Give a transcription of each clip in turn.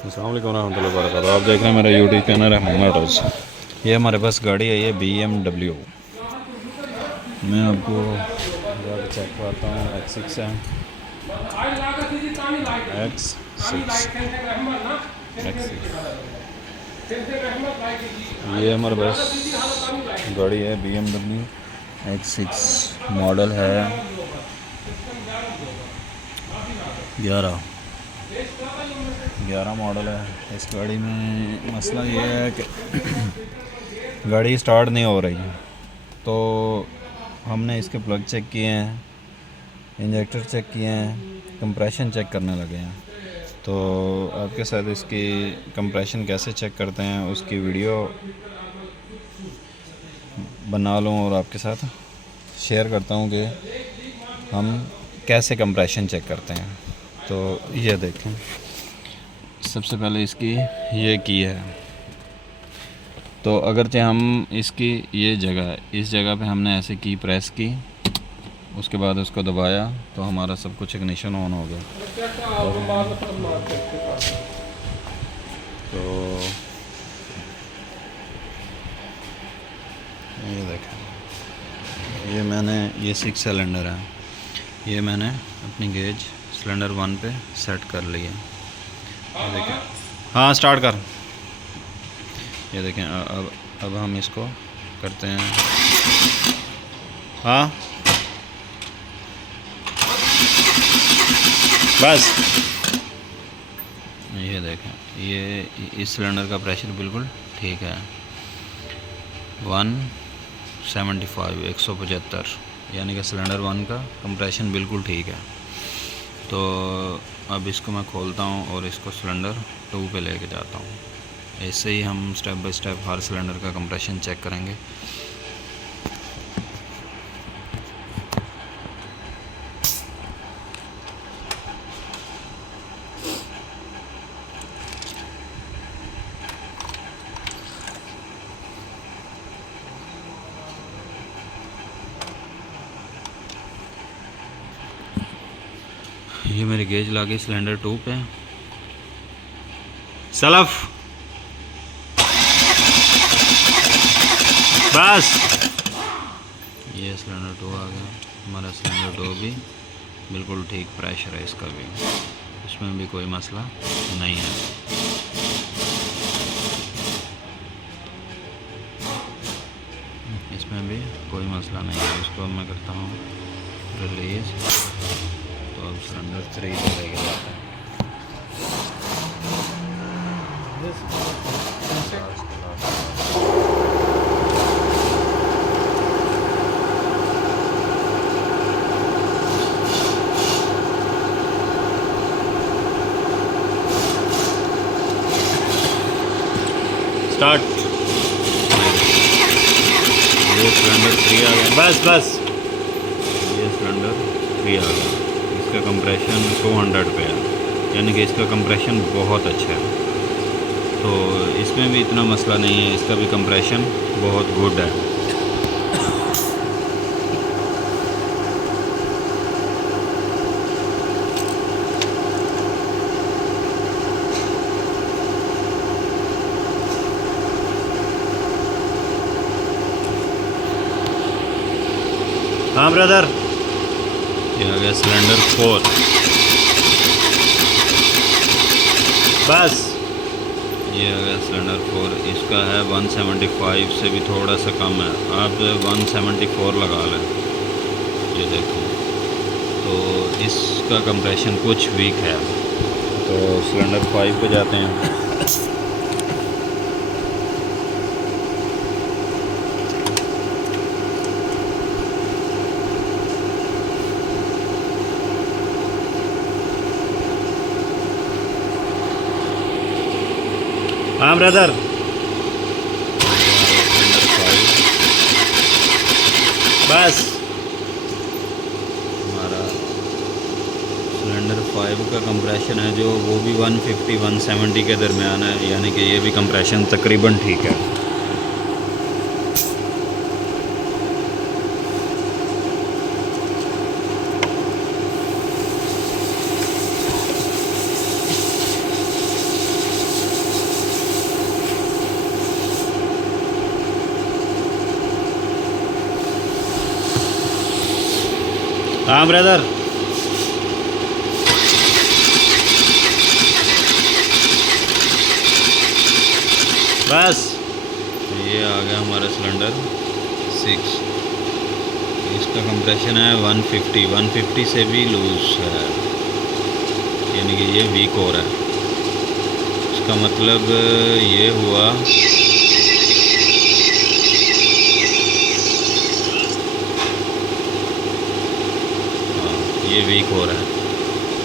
अस्सलाम वालेकुम रहमतुल्लाहि व बरकातहू। आप देख रहे हैं मेरा यूट्यूब चैनल है मोहम्मद ऑटोज़। ये हमारे पास गाड़ी है, ये BMW। मैं आपको गाड़ी चेक करता हूँ। X6 है, X6। ये हमारे पास गाड़ी है BMW X6, मॉडल है 11 मॉडल है। इस गाड़ी में मसला ये है कि गाड़ी स्टार्ट नहीं हो रही है, तो हमने इसके प्लग चेक किए हैं, इंजेक्टर चेक किए हैं, कंप्रेशन चेक करने लगे हैं। तो आपके साथ इसकी कंप्रेशन कैसे चेक करते हैं उसकी वीडियो बना लूँ और आपके साथ शेयर करता हूँ कि हम कैसे कंप्रेशन चेक करते हैं। तो ये देखें, सबसे पहले इसकी ये की है। तो अगरचे हम इसकी ये जगह, इस जगह पे हमने ऐसे की प्रेस की, उसके बाद उसको दबाया तो हमारा सब कुछ इग्निशन ऑन हो गया। तो ये देखें, ये मैंने, ये 6 सिलेंडर है, ये मैंने अपनी गेज सिलेंडर 1 पे सेट कर लिया। ये देखें, हाँ स्टार्ट कर। ये देखें, अब हम इसको करते हैं। हाँ बस। ये देखें, ये इस सिलेंडर का प्रेशर बिल्कुल ठीक है, 175 175, यानी कि सिलेंडर 1 का कंप्रेशन बिल्कुल ठीक है। तो अब इसको मैं खोलता हूँ और इसको सिलेंडर 2 पे लेके जाता हूँ। ऐसे ही हम step by step her cylinder का कंप्रेशन चेक करेंगे। ये मेरी गेज लगी सिलेंडर 2 पे। सलफ बस। ये सिलेंडर 2 आ गया हमारा। सिलेंडर 2 भी बिल्कुल ठीक प्रेशर है इसका भी, इसमें भी कोई मसला नहीं है। इसमें भी कोई मसला नहीं है। इसको मैं करता हूँ रिलीज़, तो अब सिलेंडर 3 पे लेके जाता है। स्टार्ट। ये सिलेंडर 3 आ गया, बस बस। ये सिलेंडर 3 आ गया, इसका कंप्रेशन 200 पे है, यानी कि इसका कंप्रेशन बहुत अच्छा है। तो इसमें भी इतना मसला नहीं है, इसका भी कंप्रेशन बहुत गुड है। हाँ ब्रदर, ये आ गया सिलेंडर 4, बस। ये आ गया सिलेंडर 4, इसका है 175 से भी थोड़ा सा कम है, आप 174 लगा लें। ये देखो, तो इसका कंप्रेशन कुछ वीक है। तो सिलेंडर 5 पे जाते हैं। हाँ ब्रदर, बस। हमारा सिलेंडर 5 का कंप्रेशन है जो, वो भी 150 170 के दरमियान है, यानी कि ये भी कंप्रेशन तकरीबन ठीक है। हाँ ब्रदर, बस ये आ गया हमारा सिलेंडर 6। इसका कंप्रेशन है 150, 150 से भी लूज है, यानी कि ये वीक हो रहा है। इसका मतलब ये हुआ ये वीक हो रहा है,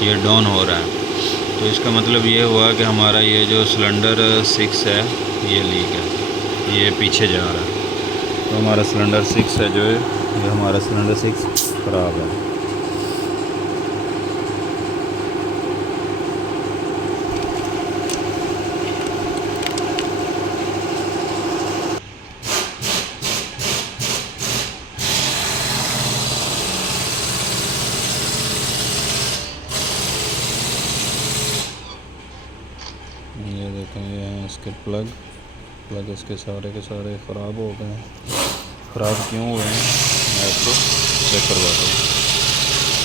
ये डाउन हो रहा है। तो इसका मतलब ये हुआ कि हमारा ये जो सिलेंडर 6 है ये लीक है, ये पीछे जा रहा है। तो हमारा सिलेंडर 6 है जो है, ये हमारा सिलेंडर 6 ख़राब है। ये देखें, ये हैं इसके प्लग इसके सारे के सारे ख़राब हो गए हैं। ख़राब क्यों हुए हैं मैं आपको चेक करवाता हूँ।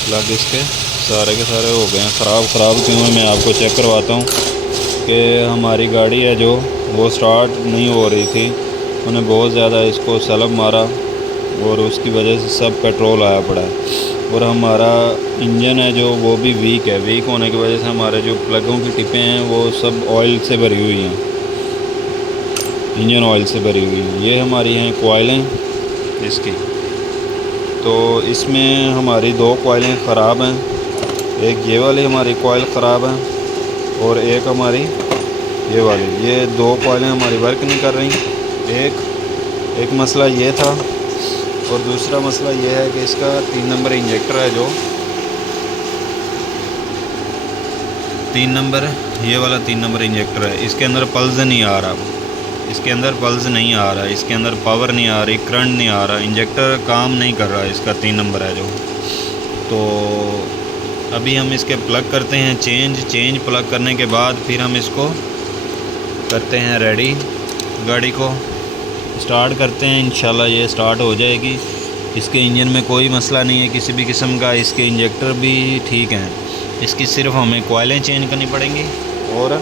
प्लग इसके सारे के सारे हो गए हैं ख़राब क्यों है मैं आपको चेक करवाता हूँ। कि हमारी गाड़ी है जो वो स्टार्ट नहीं हो रही थी, उन्हें बहुत ज़्यादा इसको सलब मारा और उसकी वजह से सब पेट्रोल आया पड़ा है। और हमारा इंजन है जो वो भी वीक है। वीक होने की वजह से हमारे जो प्लगों की टिपें हैं वो सब ऑयल से भरी हुई हैं, इंजन ऑयल से भरी हुई हैं। ये हमारी हैं कॉइलें इसकी। तो इसमें हमारी 2 कॉइलें ख़राब हैं, एक ये वाली हमारी कॉइल ख़राब है और एक हमारी ये वाली। ये 2 कॉइलें हमारी वर्क नहीं कर रही। एक मसला ये था और दूसरा मसला ये है कि इसका 3 नंबर इंजेक्टर है जो 3 नंबर, ये वाला 3 नंबर इंजेक्टर है, इसके अंदर पल्स नहीं आ रहा, इसके अंदर पल्स नहीं आ रहा, इसके अंदर पावर नहीं आ रही, करंट नहीं आ रहा, इंजेक्टर काम नहीं कर रहा, इसका 3 नंबर है जो। तो अभी हम इसके प्लग करते हैं चेंज प्लग करने के बाद फिर हम इसको करते हैं रेडी, गाड़ी को स्टार्ट करते हैं। इंशाल्लाह ये स्टार्ट हो जाएगी। इसके इंजन में कोई मसला नहीं है किसी भी किस्म का, इसके इंजेक्टर भी ठीक हैं। इसकी सिर्फ हमें कॉइलें चेंज करनी पड़ेंगी और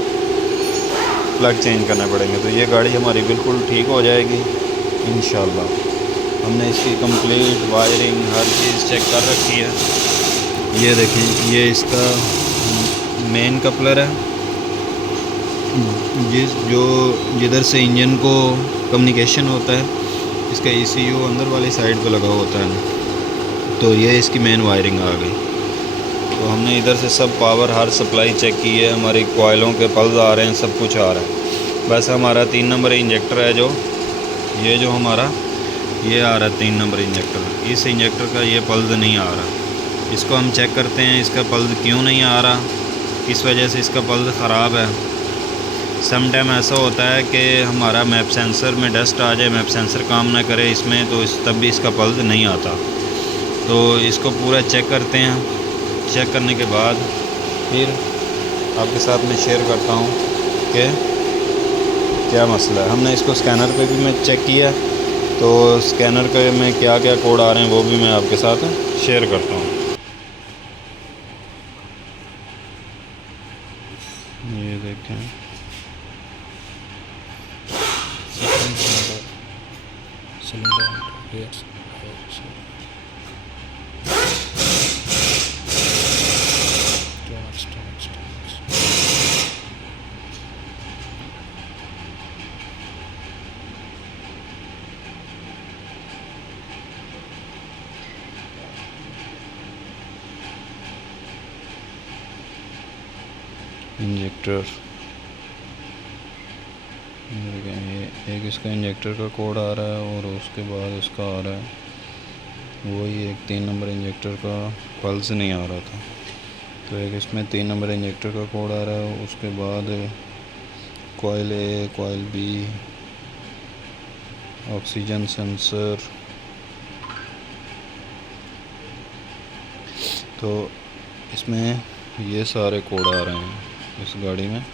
प्लग चेंज करने पड़ेंगे, तो ये गाड़ी हमारी बिल्कुल ठीक हो जाएगी इंशाल्लाह। हमने इसकी कंप्लीट वायरिंग हर चीज़ चेक कर रखी है। ये देखें, ये इसका मेन कपलर है जिधर से इंजन को कम्युनिकेशन होता है, इसका ECU अंदर वाली साइड पे लगा होता है। तो ये इसकी मेन वायरिंग आ गई। तो हमने इधर से सब पावर हर सप्लाई चेक की है, हमारी कॉइलों के पल्स आ रहे हैं, सब कुछ आ रहा है। बस हमारा 3 नंबर इंजेक्टर है जो ये जो हमारा ये आ रहा है 3 नंबर इंजेक्टर, इस इंजेक्टर का ये पल्स नहीं आ रहा। इसको हम चेक करते हैं इसका पल्स क्यों नहीं आ रहा, किस वजह से इसका पल्स ख़राब है। सम टाइम ऐसा होता है कि हमारा मैप सेंसर में डस्ट आ जाए, मैप सेंसर काम ना करे इसमें, तो तब भी इसका पल्स नहीं आता। तो इसको पूरा चेक करते हैं, चेक करने के बाद फिर आपके साथ मैं शेयर करता हूँ कि क्या मसला है। हमने इसको स्कैनर पे भी मैं चेक किया, तो स्कैनर पे में क्या क्या कोड आ रहे हैं वो भी मैं आपके साथ शेयर करता हूँ। ये देखें, इंजेक्टर ये एक इसका इंजेक्टर का कोड आ रहा है और उसके बाद इसका आ रहा है वही एक 3 नंबर इंजेक्टर का पल्स नहीं आ रहा था। तो एक इसमें 3 नंबर इंजेक्टर का कोड आ रहा है, उसके बाद coil A, coil B, oxygen sensor. तो इसमें ये सारे कोड आ रहे हैं, इस गाड़ी में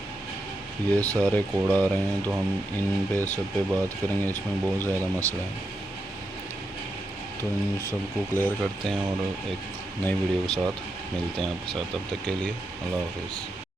ये सारे कोड आ रहे हैं। तो हम इन पे सब पे बात करेंगे, इसमें बहुत ज़्यादा मसला है। तो इन सबको क्लियर करते हैं और एक नई वीडियो के साथ मिलते हैं आपके साथ। तब तक के लिए अल्लाह हाफिज़।